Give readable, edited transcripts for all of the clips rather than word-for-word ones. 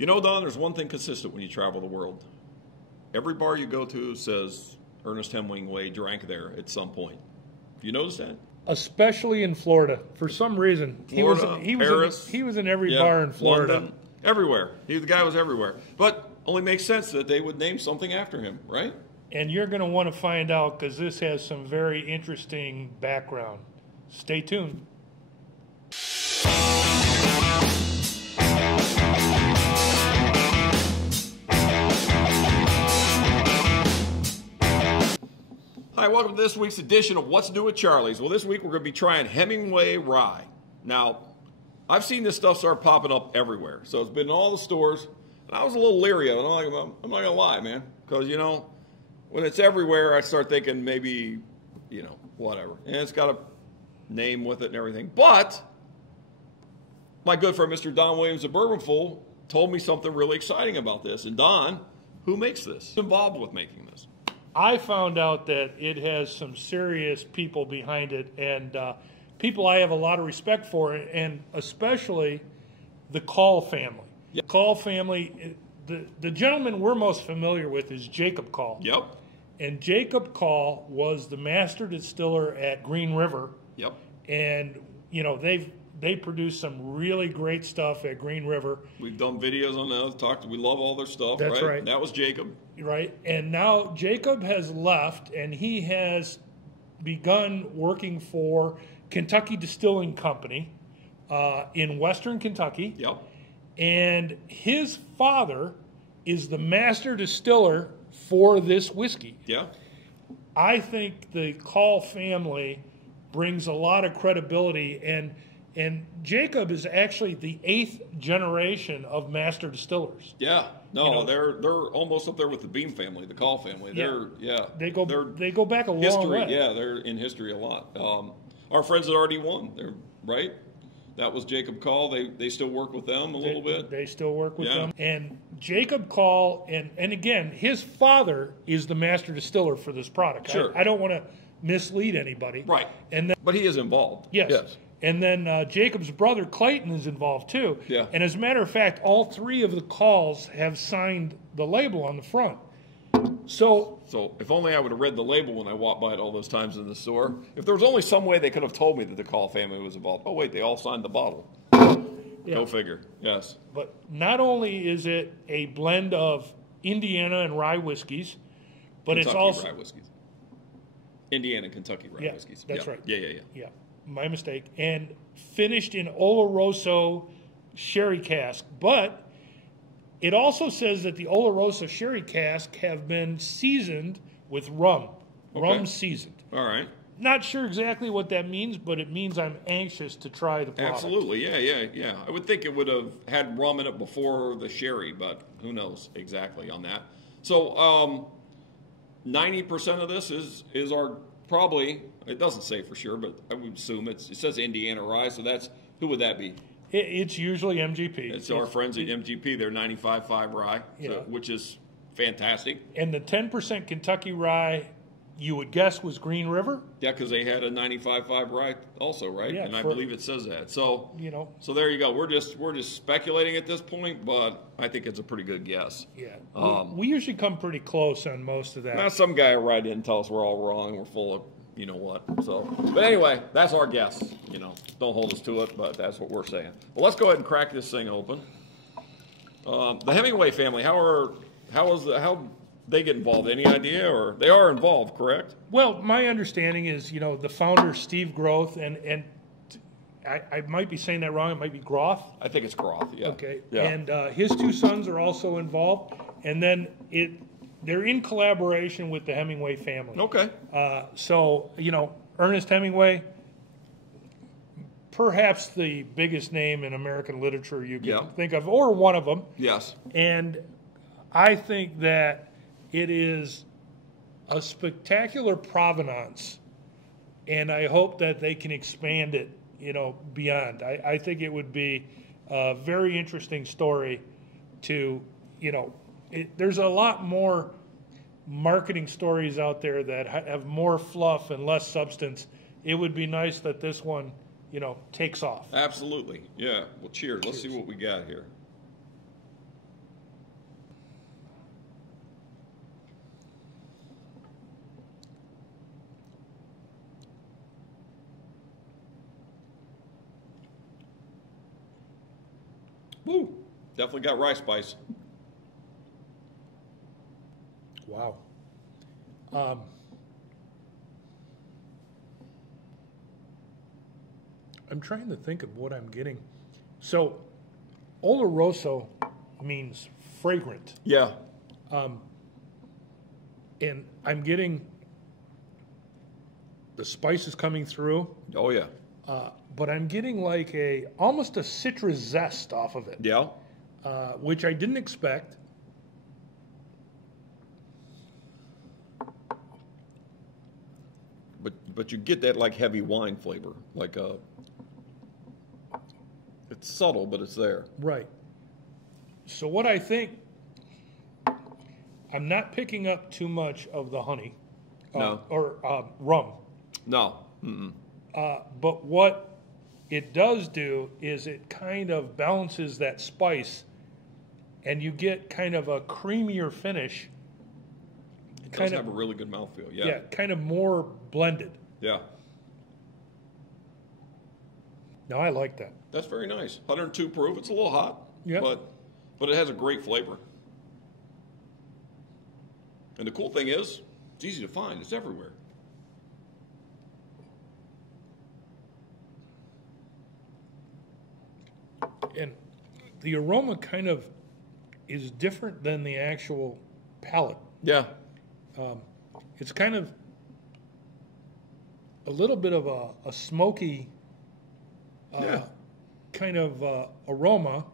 You know, Don, there's one thing consistent when you travel the world. Every bar you go to says Ernest Hemingway drank there at some point. You notice that? Especially in Florida, for some reason. Florida, Paris, he was in every bar in Florida. London, everywhere. The guy was everywhere. But only makes sense that they would name something after him, right? And you're going to want to find out because this has some very interesting background. Stay tuned. Hi, welcome to this week's edition of What's New at Charlie's. Well, this week we're going to be trying Hemingway Rye. Now, I've seen this stuff start popping up everywhere. So it's been in all the stores. And I was a little leery of it. I'm not going to lie, man. Because, you know, when it's everywhere, I start thinking maybe, you know, whatever. And it's got a name with it and everything. But my good friend, Mr. Don Williams of Bourbon Fool, told me something really exciting about this. And Don, who makes this? Involved with making this. I found out that it has some serious people behind it, and people I have a lot of respect for, and especially the Call family. Yep. Call family, the gentleman we're most familiar with is Jacob Call. Yep. And Jacob Call was the master distiller at Green River. Yep. And, you know, they produce some really great stuff at Green River. We've done videos on that. We love all their stuff. That's right. That was Jacob. Right. And now Jacob has left, and he has begun working for Kentucky Distilling Company in Western Kentucky. Yep. And his father is the master distiller for this whiskey. Yeah. I think the Call family brings a lot of credibility, and Jacob is actually the 8th generation of master distillers. Yeah, no, you know, they're almost up there with the Beam family, the Call family. They go back a long way. Yeah, they're in history a lot. Our friends at RD1, they're right. That was Jacob Call. They still work with them a little bit. They still work with them. And Jacob Call, and again, his father is the master distiller for this product. Sure. I don't want to mislead anybody. Right. But he is involved. Yes. And then Jacob's brother Clayton is involved too. Yeah. And as a matter of fact, all 3 of the Calls have signed the label on the front. So if only I would have read the label when I walked by it all those times in the store. If there was only some way they could have told me that the Call family was involved. Oh, wait, they all signed the bottle. Yeah. Go figure. Yes. But not only is it a blend of Indiana and rye whiskeys, but Kentucky it's also rye whiskeys. Indiana and Kentucky rye whiskeys. That's right. Yeah. My mistake. And finished in Oloroso Sherry Cask. But it also says that the Oloroso Sherry Cask have been seasoned with rum. Okay. Rum-seasoned. All right. Not sure exactly what that means, but it means I'm anxious to try the product. Absolutely. Yeah. I would think it would have had rum in it before the sherry, but who knows exactly on that. So 90% of this is our probably, it doesn't say for sure, but I would assume it says Indiana Rye, so who would that be? It's usually MGP. It's our friends at MGP. They're 95.5 Rye, which is fantastic. And the 10% Kentucky Rye, you would guess, was Green River? Yeah, because they had a 95.5 Rye also, right? Yeah, and I believe it says that. So, so there you go. We're just speculating at this point, but I think it's a pretty good guess. Yeah. We usually come pretty close on most of that. Now, some guy will write in and tell us we're all wrong. We're full of you know what. So, but anyway, that's our guess. You know, don't hold us to it, but that's what we're saying. Well, let's go ahead and crack this thing open. The Hemingway family, how they get involved? Any idea? Or they are involved, correct? Well, my understanding is, you know, the founder, Steve Groth, and I might be saying that wrong. It might be Groth. I think it's Groth, yeah. Okay. Yeah. And his 2 sons are also involved. And then they're in collaboration with the Hemingway family. Okay. So, you know, Ernest Hemingway, perhaps the biggest name in American literature you can think of, or one of them. Yes. And I think that it is a spectacular provenance, and I hope that they can expand it, you know, beyond. I think it would be a very interesting story to, you know, there's a lot more marketing stories out there that have more fluff and less substance. It would be nice that this one, you know, takes off. Absolutely. Yeah. Well, cheers. Let's see what we got here. Woo! Definitely got rye spice. Wow. I'm trying to think of what I'm getting. So, Oloroso means fragrant. Yeah. And I'm getting the spices coming through, Oh, yeah. but I'm getting like almost a citrus zest off of it, Yeah. which I didn't expect. But you get that like heavy wine flavor, like it's subtle, but it's there. Right. So what I think, I'm not picking up too much of the honey, No. or rum. No. Mm-mm. But what it does do is it kind of balances that spice, and you get kind of a creamier finish. It does have a really good mouthfeel. Yeah. Yeah, kind of more blended. Yeah. No, I like that. That's very nice. 102 proof. It's a little hot. Yeah. But it has a great flavor. And the cool thing is, it's easy to find. It's everywhere. And the aroma kind of is different than the actual palate. Yeah. It's kind of a little bit of a smoky kind of aroma,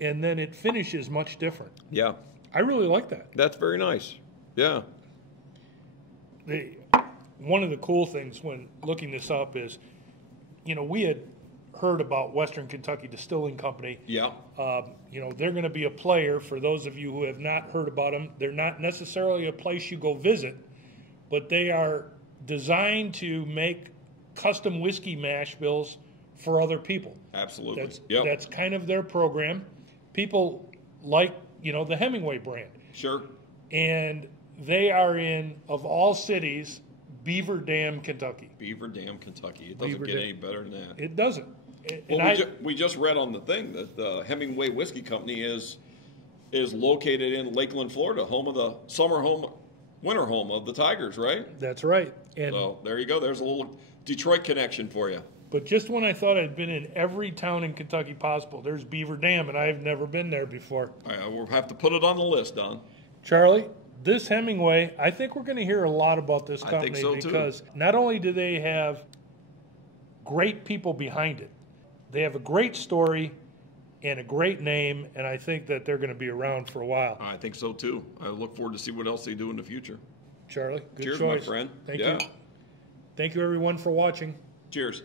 and then it finishes much different. Yeah. I really like that. That's very nice. Yeah. One of the cool things when looking this up is, we had heard about Western Kentucky Distilling Company. Yeah. They're going to be a player. For those of you who have not heard about them, they're not necessarily a place you go visit, but they are designed to make custom whiskey mash bills for other people. Absolutely. That's kind of their program. People like, the Hemingway brand. Sure. And they are in, of all cities, Beaver Dam, Kentucky. Beaver Dam, Kentucky. It doesn't get any better than that. It doesn't. We just read on the thing that the Hemingway Whiskey Company is located in Lakeland, Florida, home of the winter home of the Tigers, right? That's right. And so there you go. There's a little Detroit connection for you. But just when I thought I'd been in every town in Kentucky possible, there's Beaver Dam, and I've never been there before. We'll have to put it on the list, Don. Charlie, this Hemingway, I think we're going to hear a lot about this company. I think so, because not only do they have great people behind it, they have a great story and a great name, and I think that they're going to be around for a while. I think so, too. I look forward to see what else they do in the future. Charlie, good Cheers, choice. my friend. Thank you. Thank you, everyone, for watching. Cheers.